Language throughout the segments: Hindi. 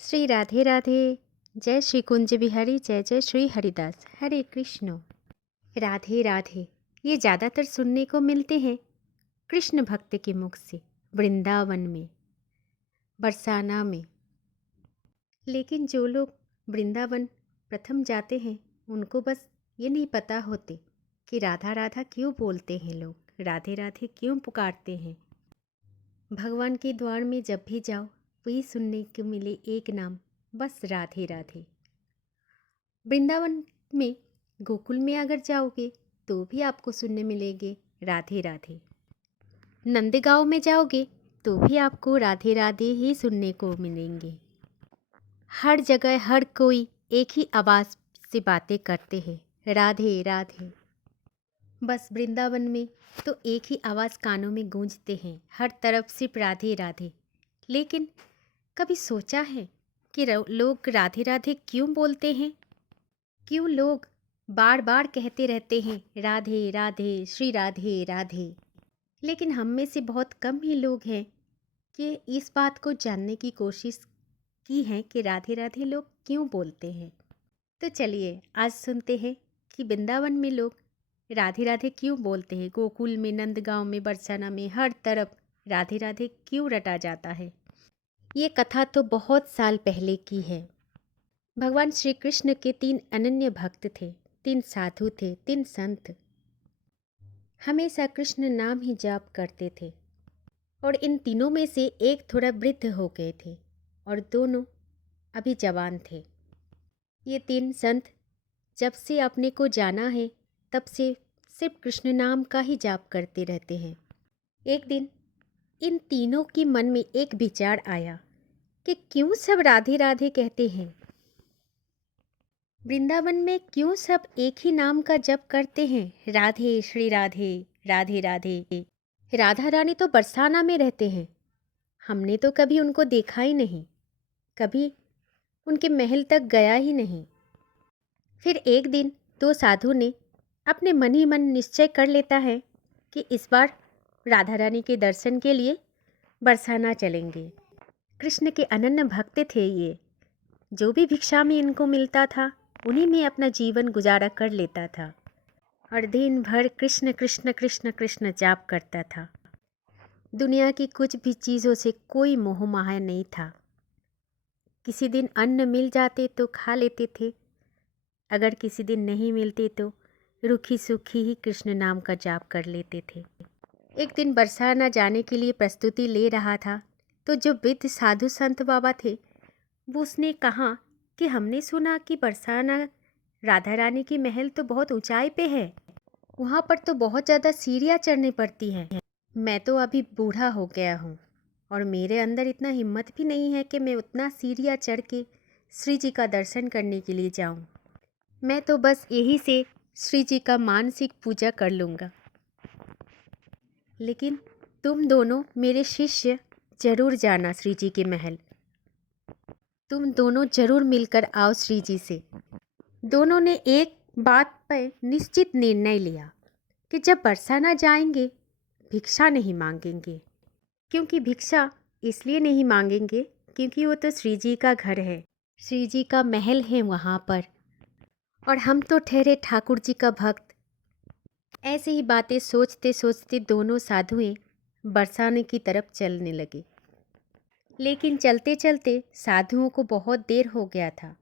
श्री राधे राधे। जय श्री कुंज बिहारी, जय जय श्री हरिदास। हरे कृष्ण। राधे राधे ये ज़्यादातर सुनने को मिलते हैं कृष्ण भक्त के मुख से, वृंदावन में, बरसाना में। लेकिन जो लोग वृंदावन प्रथम जाते हैं उनको बस ये नहीं पता होते कि राधा राधा क्यों बोलते हैं लोग, राधे राधे क्यों पुकारते हैं। भगवान के द्वार में जब भी जाओ वही सुनने को मिले एक नाम, बस राधे राधे। वृंदावन में, गोकुल में अगर जाओगे तो भी आपको सुनने मिलेंगे राधे राधे। नंदगांव में जाओगे तो भी आपको राधे राधे ही सुनने को मिलेंगे। हर जगह हर कोई एक ही आवाज़ से बातें करते हैं, राधे राधे। बस वृंदावन में तो एक ही आवाज़ कानों में गूंजते हैं, हर तरफ सिर्फ राधे राधे। लेकिन कभी सोचा है कि लोग राधे राधे क्यों बोलते हैं? क्यों लोग बार बार कहते रहते हैं राधे राधे, श्री राधे राधे? लेकिन हम में से बहुत कम ही लोग हैं कि इस बात को जानने की कोशिश की है कि राधे राधे लोग क्यों बोलते हैं। तो चलिए आज सुनते हैं कि वृंदावन में लोग राधे राधे क्यों बोलते हैं। गोकुल में, नंदगांव में, बरसाना में, हर तरफ राधे राधे क्यों रटा जाता है। ये कथा तो बहुत साल पहले की है। भगवान श्री कृष्ण के 3 अनन्य भक्त थे, 3 साधु थे, 3 संत। हमेशा कृष्ण नाम ही जाप करते थे। और इन तीनों में से एक थोड़ा वृद्ध हो गए थे और दोनों अभी जवान थे। ये 3 संत जब से अपने को जाना है तब से सिर्फ कृष्ण नाम का ही जाप करते रहते हैं। एक दिन इन तीनों के मन में एक विचार आया कि क्यों सब राधे राधे कहते हैं। वृंदावन में क्यों सब एक ही नाम का जप करते हैं, राधे श्री राधे, राधे राधे। राधा रानी तो बरसाना में रहते हैं, हमने तो कभी उनको देखा ही नहीं, कभी उनके महल तक गया ही नहीं। फिर एक दिन 2 साधु ने अपने मन ही मन निश्चय कर लेता है कि इस बार राधा रानी के दर्शन के लिए बरसाना चलेंगे। कृष्ण के अनन्य भक्त थे ये, जो भी भिक्षा में इनको मिलता था उन्हीं में अपना जीवन गुजारा कर लेता था और दिन भर कृष्ण कृष्ण कृष्ण कृष्ण जाप करता था। दुनिया की कुछ भी चीज़ों से कोई मोह माया नहीं था। किसी दिन अन्न मिल जाते तो खा लेते थे, अगर किसी दिन नहीं मिलते तो रूखी सूखी ही कृष्ण नाम का जाप कर लेते थे। एक दिन बरसाना जाने के लिए प्रस्तुति ले रहा था तो जो वृद्ध साधु संत बाबा थे वो उसने कहा कि हमने सुना कि बरसाना राधा रानी की महल तो बहुत ऊंचाई पे है, वहाँ पर तो बहुत ज़्यादा सीढ़ियाँ चढ़नी पड़ती हैं। मैं तो अभी बूढ़ा हो गया हूँ और मेरे अंदर इतना हिम्मत भी नहीं है कि मैं उतना सीढ़ियाँ चढ़ के श्री जी का दर्शन करने के लिए जाऊँ। मैं तो बस यही से श्री जी का मानसिक पूजा कर लूँगा। लेकिन तुम दोनों मेरे शिष्य जरूर जाना श्री जी के महल, तुम दोनों जरूर मिलकर आओ श्री जी से। दोनों ने एक बात पर निश्चित निर्णय लिया कि जब बरसाना जाएंगे भिक्षा नहीं मांगेंगे। क्योंकि भिक्षा इसलिए नहीं मांगेंगे क्योंकि वो तो श्री जी का घर है, श्री जी का महल है वहाँ पर, और हम तो ठहरे ठाकुर जी का भक्त। ऐसे ही बातें सोचते सोचते दोनों साधुएं बरसाने की तरफ चलने लगे। लेकिन चलते चलते साधुओं को बहुत देर हो गया था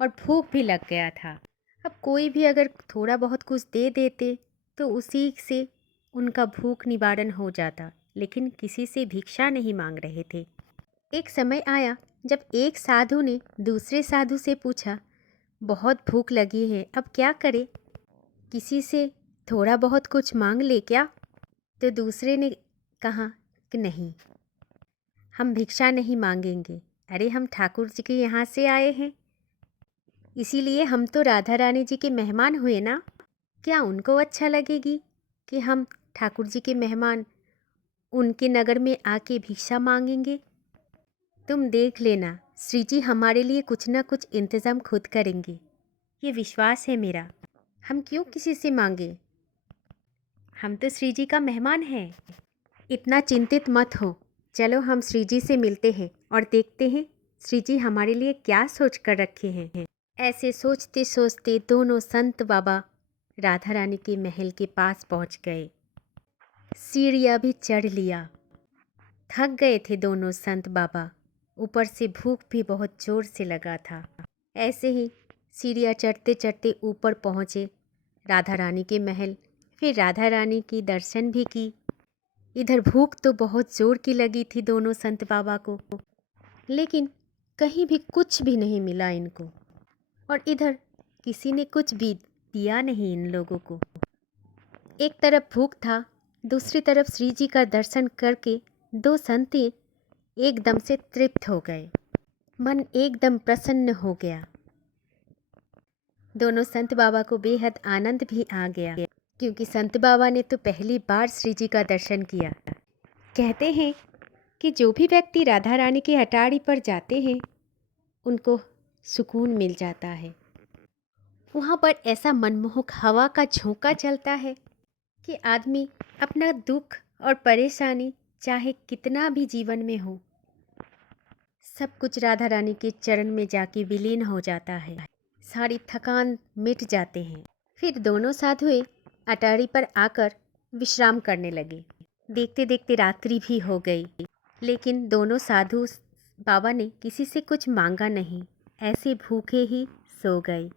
और भूख भी लग गया था। अब कोई भी अगर थोड़ा बहुत कुछ दे देते तो उसी से उनका भूख निवारण हो जाता, लेकिन किसी से भिक्षा नहीं मांग रहे थे। एक समय आया जब एक साधु ने दूसरे साधु से पूछा, बहुत भूख लगी है, अब क्या करें, किसी से थोड़ा बहुत कुछ मांग ले क्या? तो दूसरे ने कहा कि नहीं, हम भिक्षा नहीं मांगेंगे। अरे हम ठाकुर जी के यहाँ से आए हैं, इसीलिए हम तो राधा रानी जी के मेहमान हुए ना, क्या उनको अच्छा लगेगी कि हम ठाकुर जी के मेहमान उनके नगर में आके भिक्षा मांगेंगे? तुम देख लेना, श्री जी हमारे लिए कुछ ना कुछ इंतज़ाम खुद करेंगे, ये विश्वास है मेरा। हम क्यों किसी से मांगे, हम तो श्री जी का मेहमान हैं। इतना चिंतित मत हो, चलो हम श्री जी से मिलते हैं और देखते हैं श्री जी हमारे लिए क्या सोच कर रखे हैं। ऐसे सोचते सोचते दोनों संत बाबा राधा रानी के महल के पास पहुंच गए। सीढ़ियाँ भी चढ़ लिया। थक गए थे दोनों संत बाबा, ऊपर से भूख भी बहुत जोर से लगा था। ऐसे ही सीढ़ियाँ चढ़ते चढ़ते ऊपर पहुँचे राधा रानी के महल। फिर राधा रानी की दर्शन भी की। इधर भूख तो बहुत जोर की लगी थी दोनों संत बाबा को, लेकिन कहीं भी कुछ भी नहीं मिला इनको, और इधर किसी ने कुछ भी दिया नहीं इन लोगों को। एक तरफ भूख था, दूसरी तरफ श्री जी का दर्शन करके दो संतें एकदम से तृप्त हो गए। मन एकदम प्रसन्न हो गया। दोनों संत बाबा को बेहद आनंद भी आ गया, क्योंकि संत बाबा ने तो पहली बार श्री जी का दर्शन किया। कहते हैं कि जो भी व्यक्ति राधा रानी की अटारी पर जाते हैं उनको सुकून मिल जाता है। वहाँ पर ऐसा मनमोहक हवा का झोंका चलता है कि आदमी अपना दुख और परेशानी चाहे कितना भी जीवन में हो, सब कुछ राधा रानी के चरण में जाके विलीन हो जाता है। सारी थकान मिट जाते हैं। फिर दोनों साधुएं अटारी पर आकर विश्राम करने लगे। देखते देखते रात्रि भी हो गई, लेकिन दोनों साधु बाबा ने किसी से कुछ मांगा नहीं, ऐसे भूखे ही सो गए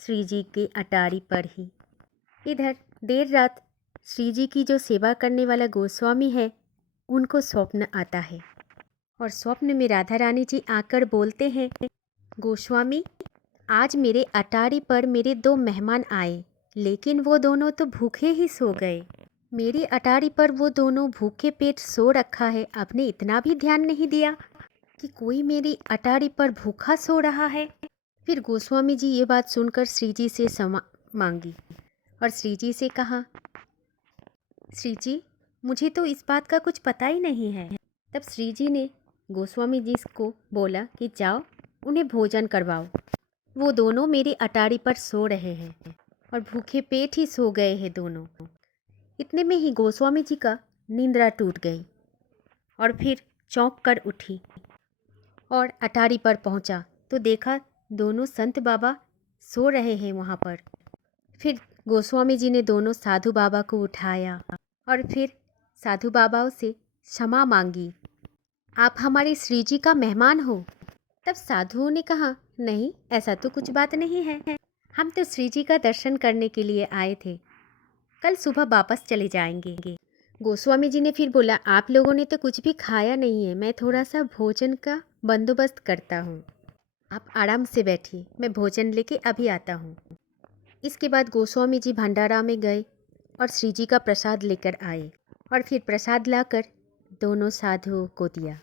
श्री जी के अटारी पर ही। इधर देर रात श्री जी की जो सेवा करने वाला गोस्वामी है उनको स्वप्न आता है, और स्वप्न में राधा रानी जी आकर बोलते हैं, गोस्वामी आज मेरे अटारी पर मेरे दो मेहमान आए, लेकिन वो दोनों तो भूखे ही सो गए। मेरी अटारी पर वो दोनों भूखे पेट सो रखा है, आपने इतना भी ध्यान नहीं दिया कि कोई मेरी अटारी पर भूखा सो रहा है। फिर गोस्वामी जी ये बात सुनकर श्री जी से क्षमा मांगी और श्री जी से कहा, श्री जी मुझे तो इस बात का कुछ पता ही नहीं है। तब श्री जी ने गोस्वामी जी को बोला कि जाओ उन्हें भोजन करवाओ, वो दोनों मेरी अटारी पर सो रहे हैं और भूखे पेट ही सो गए हैं दोनों। इतने में ही गोस्वामी जी का निंद्रा टूट गई और फिर चौंक कर उठी और अटारी पर पहुंचा तो देखा दोनों संत बाबा सो रहे हैं वहाँ पर। फिर गोस्वामी जी ने दोनों साधु बाबा को उठाया और फिर साधु बाबाओं से क्षमा मांगी, आप हमारे श्री जी का मेहमान हो। तब साधुओं ने कहा, नहीं ऐसा तो कुछ बात नहीं है, हम तो श्री जी का दर्शन करने के लिए आए थे, कल सुबह वापस चले जाएंगे। गोस्वामी जी ने फिर बोला, आप लोगों ने तो कुछ भी खाया नहीं है, मैं थोड़ा सा भोजन का बंदोबस्त करता हूँ, आप आराम से बैठिए, मैं भोजन लेके अभी आता हूँ। इसके बाद गोस्वामी जी भंडारा में गए और श्री जी का प्रसाद लेकर आए और फिर प्रसाद लाकर दोनों साधुओं को दिया।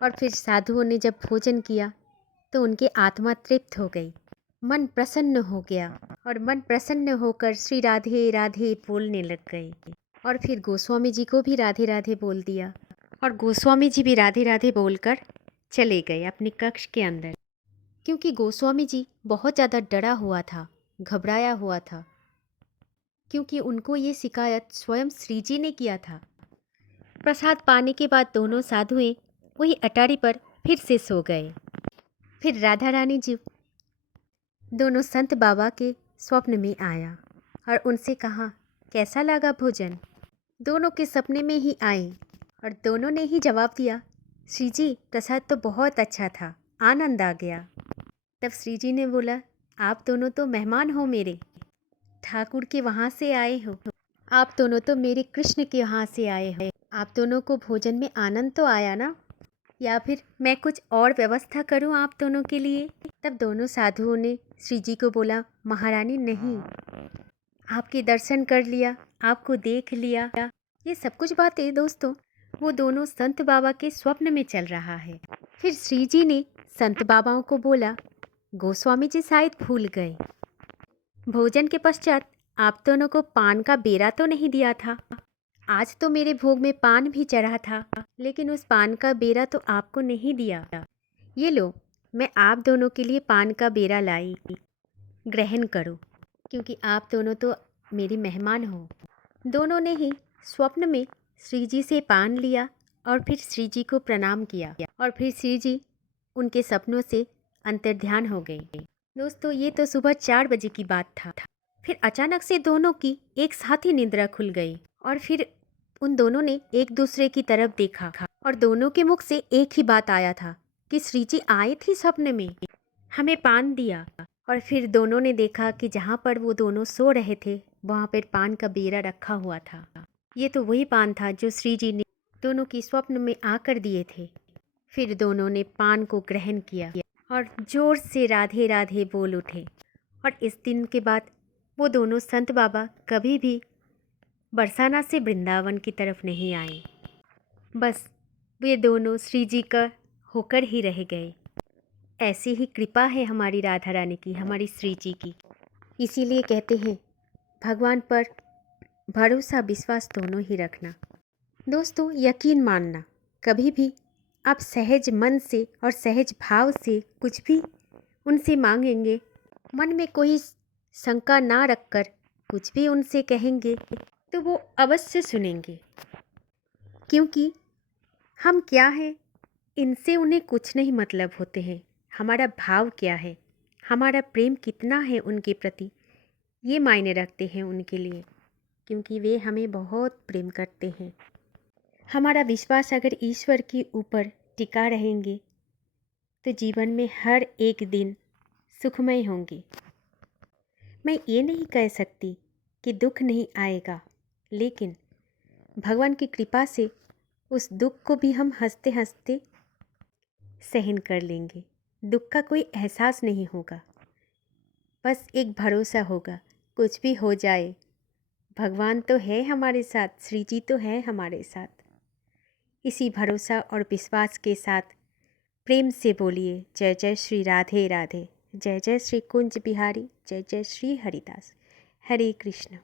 और फिर साधुओं ने जब भोजन किया तो उनकी आत्मा तृप्त हो गई, मन प्रसन्न हो गया और मन प्रसन्न होकर श्री राधे राधे बोलने लग गए। और फिर गोस्वामी जी को भी राधे राधे बोल दिया और गोस्वामी जी भी राधे राधे बोलकर चले गए अपने कक्ष के अंदर, क्योंकि गोस्वामी जी बहुत ज़्यादा डरा हुआ था, घबराया हुआ था, क्योंकि उनको ये शिकायत स्वयं श्री जी ने किया था। प्रसाद पाने के बाद दोनों साधुएं वही अटारी पर फिर से सो गए। फिर राधा रानी जी दोनों संत बाबा के स्वप्न में आया और उनसे कहा, कैसा लगा भोजन। दोनों के सपने में ही आए और दोनों ने ही जवाब दिया, श्री जी प्रसाद तो बहुत अच्छा था, आनंद आ गया। तब श्री जी ने बोला, आप दोनों तो मेहमान हो मेरे, ठाकुर के वहाँ से आए हो, आप दोनों तो मेरे कृष्ण के यहाँ से आए हो, आप दोनों को भोजन में आनंद तो आया ना, या फिर मैं कुछ और व्यवस्था करूं आप दोनों के लिए। तब दोनों साधुओं ने श्री जी को बोला, महारानी नहीं, आपके दर्शन कर लिया, आपको देख लिया। ये सब कुछ बातें दोस्तों वो दोनों संत बाबा के स्वप्न में चल रहा है। फिर श्री जी ने संत बाबाओं को बोला, गोस्वामी जी शायद भूल गए, भोजन के पश्चात आप दोनों को पान का बेरा तो नहीं दिया था। आज तो मेरे भोग में पान भी चढ़ा था, लेकिन उस पान का बेरा तो आपको नहीं दिया। ये लो, मैं आप दोनों के लिए पान का बेरा लाई, ग्रहण करो, क्योंकि आप दोनों तो मेरी मेहमान हो। दोनों ने ही स्वप्न में श्री जी से पान लिया और फिर श्री जी को प्रणाम किया और फिर श्री जी उनके सपनों से अंतर्ध्यान हो गई। दोस्तों, ये तो सुबह 4 बजे की बात था। फिर अचानक से दोनों की एक साथ ही निद्रा खुल गई और फिर उन दोनों ने एक दूसरे की तरफ देखा और दोनों के मुख से एक ही बात आया था कि श्रीजी आई थी सपने में, हमें पान दिया। और फिर दोनों ने देखा कि जहाँ पर वो दोनों सो रहे थे वहाँ पर पान का बेरा रखा हुआ था। ये तो वही पान था जो श्रीजी ने दोनों की स्वप्न में आकर दिए थे। फिर दोनों ने पान को ग्रहण किया और जोर से राधे राधे बोल उठे। और इस दिन के बाद वो दोनों संत बाबा कभी भी बरसाना से वृंदावन की तरफ नहीं आए। बस वे दोनों श्री जी का होकर ही रह गए। ऐसी ही कृपा है हमारी राधा रानी की, हमारी श्री जी की। इसीलिए कहते हैं भगवान पर भरोसा विश्वास दोनों ही रखना। दोस्तों, यकीन मानना, कभी भी आप सहज मन से और सहज भाव से कुछ भी उनसे मांगेंगे, मन में कोई शंका ना रखकर कुछ भी उनसे कहेंगे तो वो अवश्य सुनेंगे। क्योंकि हम क्या हैं, इनसे उन्हें कुछ नहीं मतलब होते हैं। हमारा भाव क्या है, हमारा प्रेम कितना है उनके प्रति, ये मायने रखते हैं उनके लिए, क्योंकि वे हमें बहुत प्रेम करते हैं। हमारा विश्वास अगर ईश्वर के ऊपर टिका रहेंगे तो जीवन में हर एक दिन सुखमय होंगे। मैं ये नहीं कह सकती कि दुख नहीं आएगा, लेकिन भगवान की कृपा से उस दुख को भी हम हंसते हंसते सहन कर लेंगे। दुख का कोई एहसास नहीं होगा, बस एक भरोसा होगा, कुछ भी हो जाए भगवान तो है हमारे साथ, श्री जी तो है हमारे साथ। इसी भरोसा और विश्वास के साथ प्रेम से बोलिए जय जय श्री राधे राधे, जय जय श्री कुंज बिहारी, जय जय श्री हरिदास। हरे कृष्ण।